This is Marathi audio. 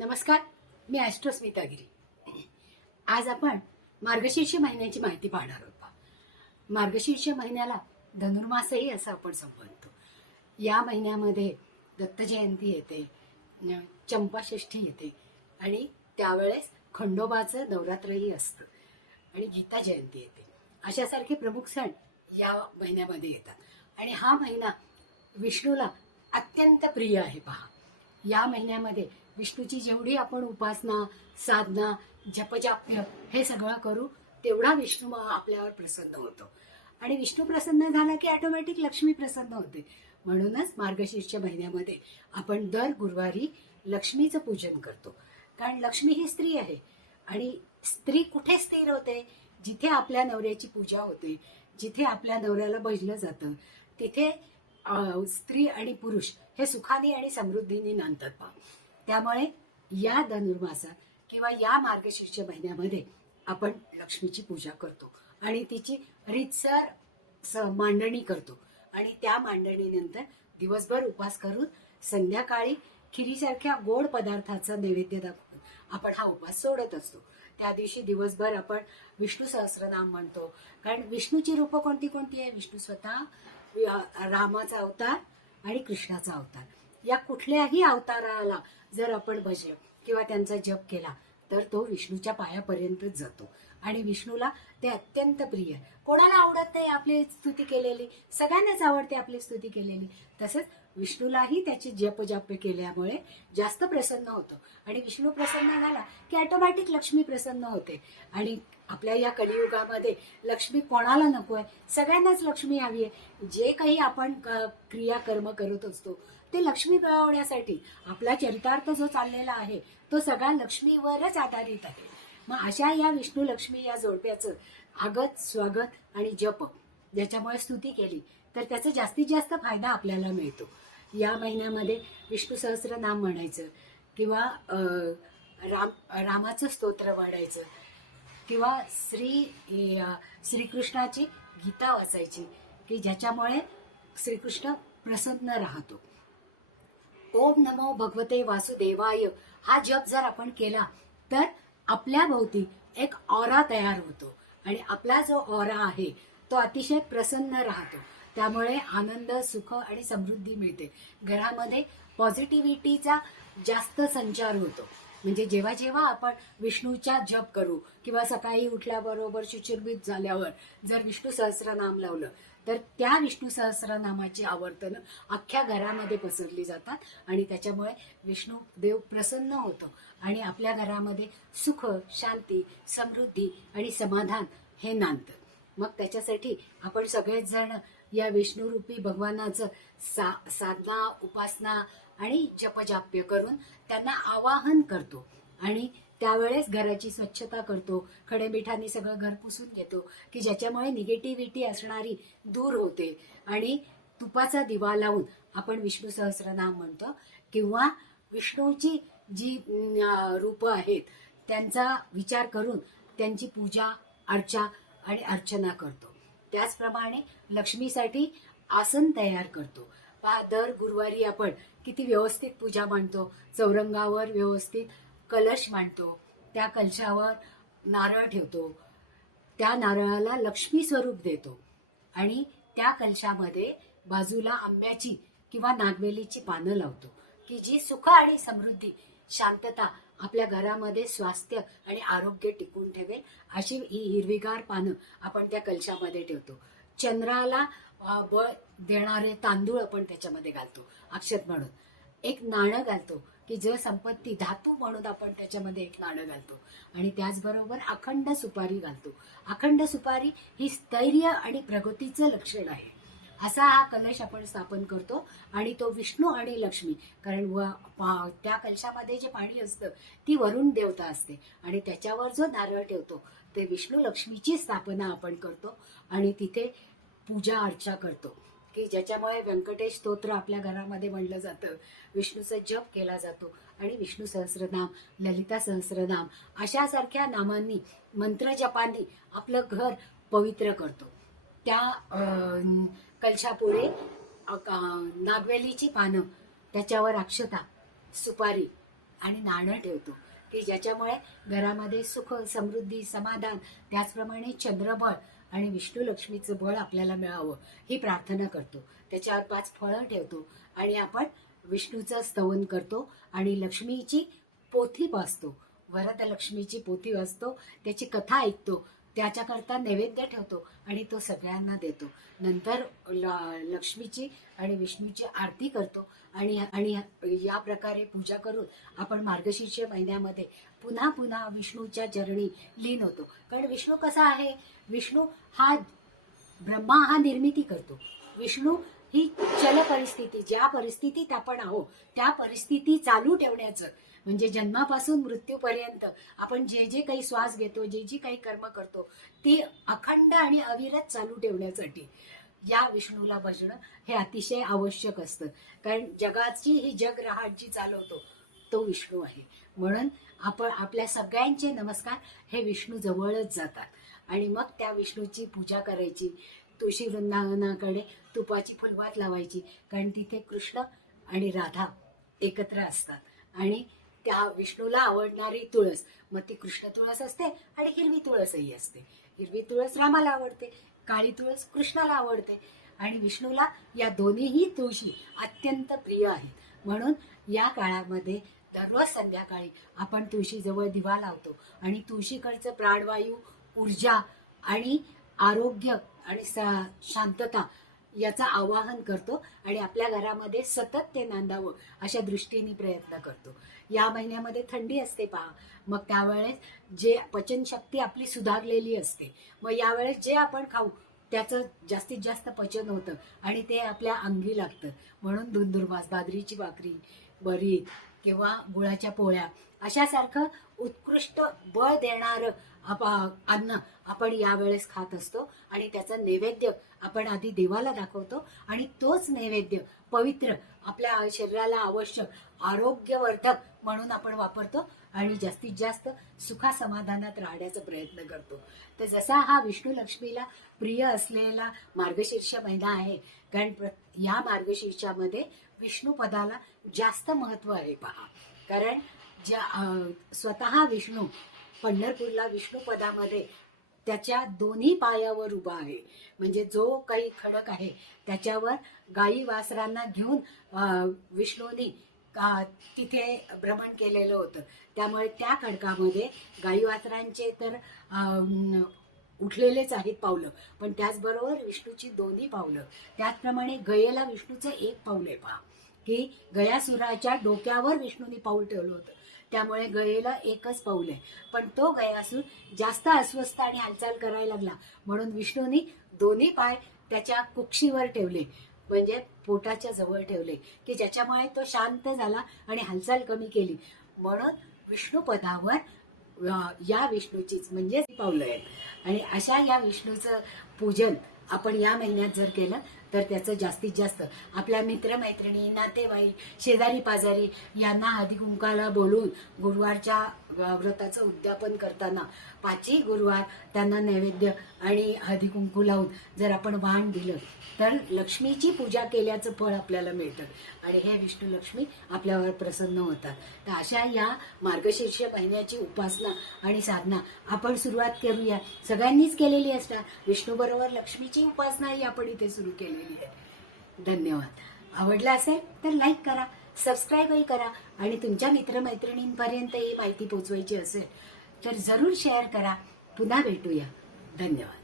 नमस्कार मी ॲस्ट्रोस्मिता गिरी आज आपण मार्गशीर्ष महिन्याची माहिती पाहणार आहोत. मार्गशीर्ष महिन्याला धनुर्मासही असं आपण संबोधतो. या महिन्यामध्ये दत्तजयंती येते चंपाषष्ठी येते आणि त्यावेळेस खंडोबाचं नवरात्रही असतं आणि गीता जयंती येते. अशासारखे प्रमुख सण या महिन्यामध्ये येतात. आणि हा महिना विष्णूला अत्यंत प्रिय आहे पहा. या महिन्यामध्ये विष्णूची जेवढी आपण उपासना साधना जपजाप्य हे सगळं करू तेवढा विष्णू आपल्यावर प्रसन्न होतो. आणि विष्णू प्रसन्न झाला की ऑटोमॅटिक लक्ष्मी प्रसन्न होते. म्हणूनच मार्गशीर्षच्या महिन्यामध्ये आपण दर गुरुवारी लक्ष्मीचं पूजन करतो. कारण लक्ष्मी ही स्त्री आहे. आणि स्त्री कुठे स्थिर होते? जिथे आपल्या नवऱ्याची पूजा होते जिथे आपल्या नवऱ्याला भजलं जातं तिथे स्त्री आणि पुरुष हे सुखाने आणि समृद्धीने नांदतात. पहा त्यामुळे या धनुर्मासात किंवा या मार्गशीर्ष महिन्यामध्ये आपण लक्ष्मीची पूजा करतो आणि तिची रितसर स- मांडणी करतो. आणि त्या मांडणीनंतर दिवसभर उपास करून संध्याकाळी खिरीसारख्या गोड पदार्थाचा नैवेद्य दाखवून आपण हा उपास सोडत असतो. त्या दिवशी दिवसभर आपण विष्णू सहस्रनाम म्हणतो. कारण विष्णूची रूपं कोणती कोणती आहे? विष्णू स्वतः रामाचा अवतार आणि कृष्णाचा अवतार. या कुठल्याही अवताराला जर आपण भजलं किंवा त्यांचा जप केला तर तो विष्णूच्या पायापर्यंतच जातो. आणि विष्णूला ते अत्यंत प्रिय. कोणाला आवडत नाही आपली स्तुती केलेली? सगळ्यांनाच आवडते आपली स्तुती केलेली. तसंच विष्णूलाही त्याची जपजाप्य केल्यामुळे जास्त प्रसन्न होतो. आणि विष्णू प्रसन्न झाला की ऑटोमॅटिक लक्ष्मी प्रसन्न होते. आणि आपल्या या कलियुगामध्ये लक्ष्मी कोणाला नको आहे सगळ्यांनाच लक्ष्मी हवी आहे. जे काही आपण क- क्रिया कर्म करत असतो ते लक्ष्मी मिळवण्यासाठी. आपला चरितार्थ जो चाललेला आहे तो सगळा लक्ष्मीवरच आधारित आहे. मग अशा या विष्णू लक्ष्मी या जोडप्याचं आगत स्वागत आणि जप ज्याच्यामुळे स्तुती केली तर त्याचा जास्तीत जास्त फायदा आपल्याला मिळतो. या महिन्यामध्ये विष्णू सहस्र नाम म्हणायचं किंवा राम रामाचं स्तोत्र वाढायचं किंवा श्री श्रीकृष्णाची गीता वाचायची की ज्याच्यामुळे श्रीकृष्ण प्रसन्न राहतो. ओम नमो भगवते वासुदेवाय. हा जप जर आपण केला तर आपल्या भोवती एक ऑरा तयार होतो. आणि आपला जो ऑरा आहे तो अतिशय प्रसन्न राहतो. त्यामुळे आनंद सुख आणि समृद्धी मिळते. घरामध्ये पॉझिटिव्हिटीचा जास्त संचार होतो. म्हणजे जेव्हा जेव्हा आपण विष्णूचा जप करू किंवा सकाळी उठल्याबरोबर शुचिर्भित झाल्यावर जर विष्णू सहस्रनाम लावलं तर त्या विष्णू सहस्रनामाची आवर्तनं अख्ख्या घरामध्ये पसरली जातात आणि त्याच्यामुळे विष्णू देव प्रसन्न होतो आणि आपल्या घरामध्ये सुख शांती समृद्धी आणि समाधान हे नांदतं. मग त्याच्यासाठी आपण सगळेच जण या विष्णुरूपी भगवानाचं सा साधना उपासना आणि जपजाप्य करून त्यांना आवाहन करतो. आणि त्यावेळेस घराची स्वच्छता करतो. खडेमिठाने सगळं घर पुसून घेतो की ज्याच्यामुळे निगेटिव्हिटी असणारी दूर होते. आणि तुपाचा दिवा लावून आपण विष्णू सहस्रनाम म्हणतो. किंवा विष्णूची जी रूपं आहेत त्यांचा विचार करून त्यांची पूजा अर्चा आणि अर्चना करतो. त्याचप्रमाणे लक्ष्मीसाठी आसन तयार करतो. पहा दर गुरुवारी आपण किती व्यवस्थित पूजा मांडतो. चौरंगावर व्यवस्थित कलश मांडतो. त्या कलशावर नारळ ठेवतो. त्या नारळाला लक्ष्मी स्वरूप देतो. आणि त्या कलशामध्ये बाजूला आंब्याची किंवा नागवेलीची पानं लावतो की जी सुख आणि समृद्धी शांतता आपल्या घरामध्ये स्वास्थ्य आणि आरोग्य टिकून ठेवेल अशी ही हिरवीगार पानं आपण त्या कलशामध्ये ठेवतो. चंद्राला बळ देणारे तांदूळ आपण त्याच्यामध्ये घालतो अक्षत म्हणून. एक नाणं घालतो की ज संपत्ती धातू म्हणून आपण त्याच्यामध्ये एक नाणं घालतो. आणि त्याचबरोबर अखंड सुपारी घालतो. अखंड सुपारी ही स्थैर्य आणि प्रगतीचं लक्षण आहे. असा हा कलश आपण स्थापन करतो आणि तो विष्णू आणि लक्ष्मी. कारण व पा- त्या कलशामध्ये जे पाणी असतं ती वरुण देवता असते. आणि त्याच्यावर जो नारळ ठेवतो ते विष्णू लक्ष्मीची स्थापना आपण करतो आणि तिथे पूजा अर्चा करतो. की ज्याच्यामुळे व्यंकटेश स्तोत्र आपल्या घरामध्ये म्हणलं जातं. विष्णूचा जप केला जातो आणि विष्णू सहस्रनाम ललिता सहस्रनाम अशासारख्या नामांनी मंत्र जपांनी आपलं घर पवित्र करतो. त्या कलशापुळे कलशापुढे का- नागवेलीची पानं त्याच्यावर अक्षता सुपारी आणि नाणं ठेवतो. की ज्याच्यामुळे घरामध्ये सुख समृद्धी समाधान त्याचप्रमाणे चंद्रबळ आणि विष्णू लक्ष्मीचं बळ आपल्याला मिळावं ही प्रार्थना करतो. त्याच्यावर पाच फळं ठेवतो आणि आपण विष्णूचं स्तवन करतो आणि लक्ष्मीची पोथी वाचतो. वरदलक्ष्मीची पोथी वाचतो त्याची कथा ऐकतो त्याच्याकरता नैवेद्य ठेवतो आणि तो सगळ्यांना देतो. नंतर ल- लक्ष्मीची आणि विष्णूची आरती करतो आणि आणि या प्रकारे पूजा करून आपण मार्गशीर्ष महिन्यामध्ये पुन्हा पुन्हा विष्णूच्या चरणी लीन होतो. कारण विष्णू कसा आहे? विष्णू हा ब्रह्मा हा निर्मिती करतो. विष्णू ही चल परिस्थिती ज्या परिस्थितीत आपण आहो त्या परिस्थिती चालू ठेवण्याचं. म्हणजे जन्मापासून मृत्यूपर्यंत आपण जे जे काही श्वास घेतो जे जे काही कर्म करतो ते अखंड आणि अविरत चालू ठेवण्यासाठी या विष्णूला भजणं हे अतिशय आवश्यक असतं. कारण जगाची ही जग रहाट जी चालवतो तो विष्णू आहे. म्हणून आपण आपल्या सगळ्यांचे नमस्कार हे विष्णू जवळच जातात. आणि मग त्या विष्णूची पूजा करायची तुळशी वृंदावनाकडे तुपाची फुलवात लावायची. कारण तिथे कृष्ण आणि राधा एकत्र असतात. आणि त्या विष्णूला आवडणारी तुळस मग ती कृष्ण तुळस असते आणि हिरवी तुळसही असते. हिरवी तुळस रामाला आवडते काळी तुळस कृष्णाला आवडते आणि विष्णूला या दोन्हीही तुळशी अत्यंत प्रिय आहेत. म्हणून या काळामध्ये दररोज संध्याकाळी आपण तुळशीजवळ दिवा लावतो आणि तुळशीकडचं प्राणवायू ऊर्जा आणि आरोग्य आणि सा शांतता याचं आवाहन करतो आणि आपल्या घरामध्ये सतत ते नांदावं अशा दृष्टीने प्रयत्न करतो. या महिन्यामध्ये थंडी असते पहा. मग त्यावेळेस जे पचनशक्ती आपली सुधारलेली असते. मग यावेळेस जे आपण खाऊ त्याचं जास्तीत जास्त पचन होतं आणि ते आपल्या अंगी लागतं. म्हणून धुंदुर्वास बाजरीची भाकरी बरीत किंवा गुळाच्या पोळ्या अशासारखं उत्कृष्ट बळ देणारं अन्न आपण यावेळेस खात असतो आणि त्याचं नैवेद्य आपण आधी देवाला दाखवतो आणि तोच नैवेद्य पवित्र आपल्या शरीराला आवश्यक आरोग्यवर्धक म्हणून आपण वापरतो आणि जास्तीत जास्त सुखा समाधानात राहण्याचा प्रयत्न करतो. तर जसा हा विष्णू लक्ष्मीला प्रिय असलेला मार्गशीर्ष महिना आहे कारण या मार्गशीर्षामध्ये विष्णू पदाला जास्त महत्त्व आहे पहा. कारण ज्या स्वतः विष्णू पंढरपूरला विष्णू पदामध्ये त्याच्या दोन्ही पायावर उभा आहे. म्हणजे जो काही खडक आहे त्याच्यावर गाई वासरांना घेऊन विष्णूनी तिथे भ्रमण केलेलं होतं. त्यामुळे त्या खडकामध्ये गाई वासरांचे तर उठलेलेच आहेत पावलं. पण त्याचबरोबर विष्णूची दोन्ही पावलं. त्याचप्रमाणे गयेला विष्णूचं एक पाऊल आहे पहा. की गयासुराच्या डोक्यावर विष्णूने पाऊल ठेवलं होतं. त्यामुळे गयेला एकच पाऊल आहे. पण तो गयासूर जास्त अस्वस्थ आणि हालचाल करायला लागला. म्हणून विष्णूने दोन्ही पाय त्याच्या कुक्षीवर ठेवले. म्हणजे पोटाच्या जवळ ठेवले. की ज्याच्यामुळे तो शांत झाला आणि हालचाल कमी केली. म्हणून विष्णू पदावर या विष्णूचीच म्हणजे पावलं आहेत आणि अशा या विष्णूचं पूजन आपण या महिन्यात जर केलं तर त्याचं जास्तीत जास्त आपल्या मित्रमैत्रिणी नातेवाईक शेजारी पाजारी यांना हळदी बोलून गुरुवारच्या व्रताचं उद्यापन करताना पाचही गुरुवार त्यांना नैवेद्य आणि हळदी कुंकू लावून जर आपण वाण दिलं तर लक्ष्मीची पूजा केल्याचं फळ आपल्याला मिळतं. आणि हे विष्णू लक्ष्मी आपल्यावर प्रसन्न होतात. तर अशा या मार्गशीर्ष महिन्याची उपासना आणि साधना आपण सुरुवात करूया. सगळ्यांनीच केलेली असणार विष्णूबरोबर लक्ष्मीची उपासनाही आपण इथे सुरू केली. केलेली आहे. धन्यवाद. आवडला असेल तर लाईक करा सबस्क्राईबही करा आणि तुमच्या मित्रमैत्रिणींपर्यंत ही माहिती पोचवायची असेल तर जरूर शेअर करा. पुन्हा भेटूया. धन्यवाद.